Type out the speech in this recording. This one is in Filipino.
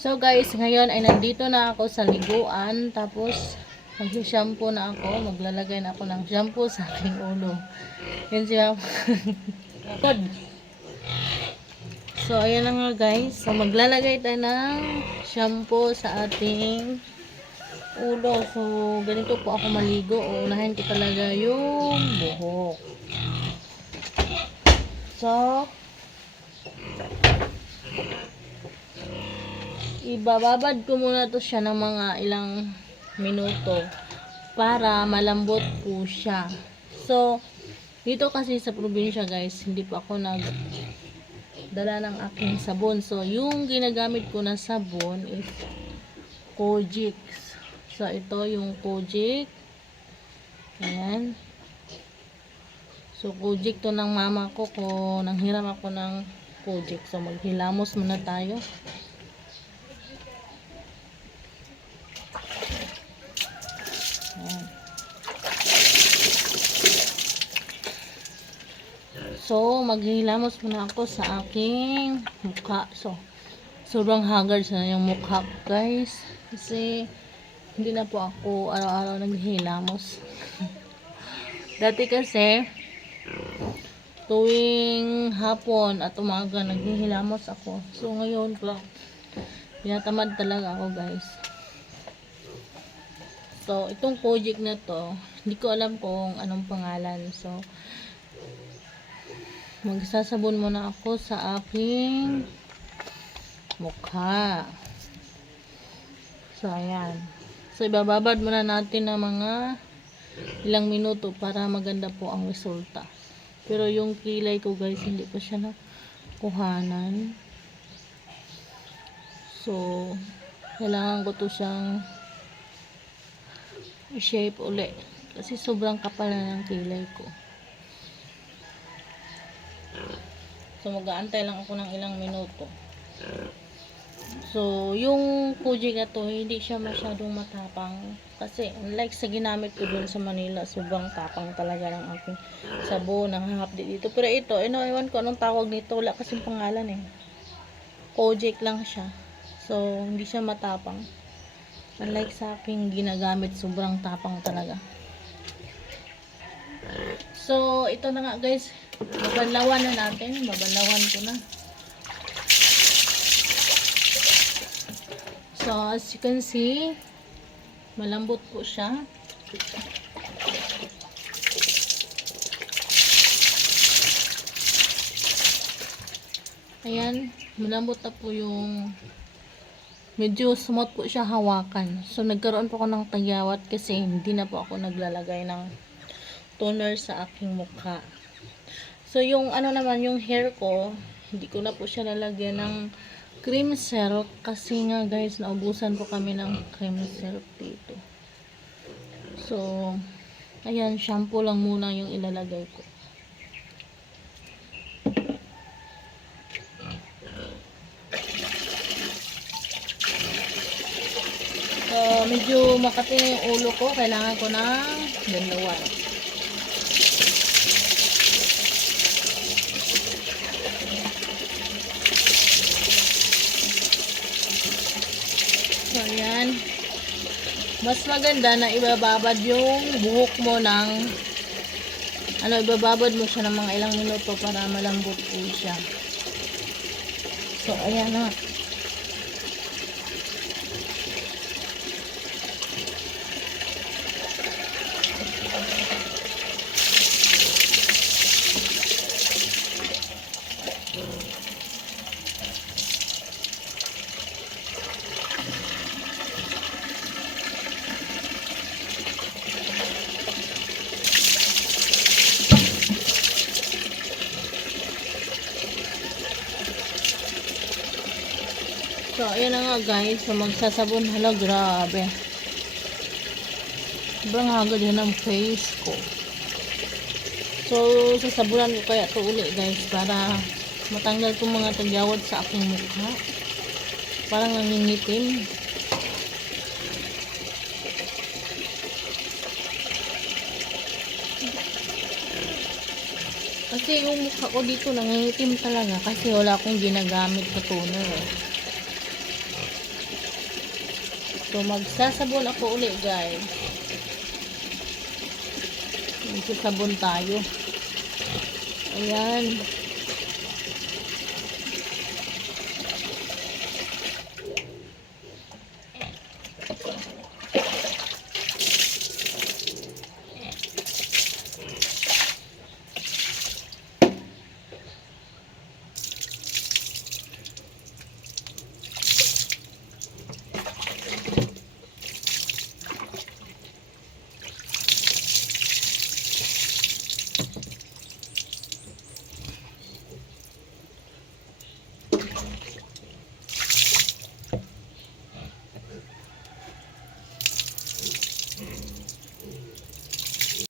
So guys, ngayon ay nandito na ako sa liguan. Tapos mag-shampoo na ako. Maglalagay na ako ng shampoo sa aking ulo. Yan siya. Good. So ayan na nga guys. So maglalagay tayo ng shampoo sa ating ulo. So ganito po ako maligo. Unahin ko talaga yung buhok. So ibababad ko muna to siya ng mga ilang minuto para malambot po siya. So dito kasi sa probinsya guys, hindi pa ako nagdala ng aking sabon. So yung ginagamit ko na sabon is Kojic. So ito yung Kojic. Ayan. So Kojic to ng mama ko nanghiram ako ng Kojic. So maghilamos muna tayo. So, maghihilamos muna ako sa aking mukha. So, sobrang haggard sa yung mukha ko, guys. Kasi, hindi na po ako araw-araw naghihilamos. Dati kasi, tuwing hapon at umaga, naghihilamos ako. So, ngayon po, pinatamad talaga ako, guys. So, itong Kojic na to, hindi ko alam kung anong pangalan. So, magsasabon muna ako sa aking mukha. So, ayan. So, ibababad muna natin ng mga ilang minuto para maganda po ang resulta. Pero yung kilay ko guys, hindi pa siya nakuhanan. So, kailangan ko to siyang i-shape uli. Kasi sobrang kapal na ng kilay ko. So, mag-aantay lang ako ng ilang minuto. So, yung Kojic na to, hindi siya masyadong matapang. Kasi, unlike sa ginamit ko dun sa Manila, sobrang tapang talaga ng aking sabon, nanghahapdi dito. Pero ito, ewan ko anong tawag nito. Wala kasing pangalan eh. Kojic lang siya. So, hindi siya matapang. Unlike sa aking ginagamit, sobrang tapang talaga. So, ito na nga guys. Babalawan na natin. Babalawan ko na. So, as you can see, malambot po siya. Ayan, malambot na po yung medyo smooth po siya hawakan. So, nagkaroon po ako ng tagyawat kasi hindi na po ako naglalagay ng toner sa aking mukha. So, yung ano naman, yung hair ko, hindi ko na po siya lalagyan ng cream syrup kasi nga guys, naubusan po kami ng cream syrup dito. So, ayan, shampoo lang muna yung ilalagay ko. So, medyo makati yung ulo ko, kailangan ko ng dalawan. So, ayan. Mas maganda na ibababad yung buhok mo ng ibababad mo siya ng mga ilang minuto para malambot po siya. So, ayan na. So, ayan na nga guys. So, magsasabon. Hala, grabe. Sobrang hagad yun ang face ko. So, sasabunan ko kaya ito uli guys. Para matanggal itong mga tagyawat sa aking mukha. Parang nangingitim. Kasi yung mukha ko dito nangingitim talaga kasi wala akong ginagamit na toner eh. So magsasabon ako uli guys. Magsasabon tayo. Ayan.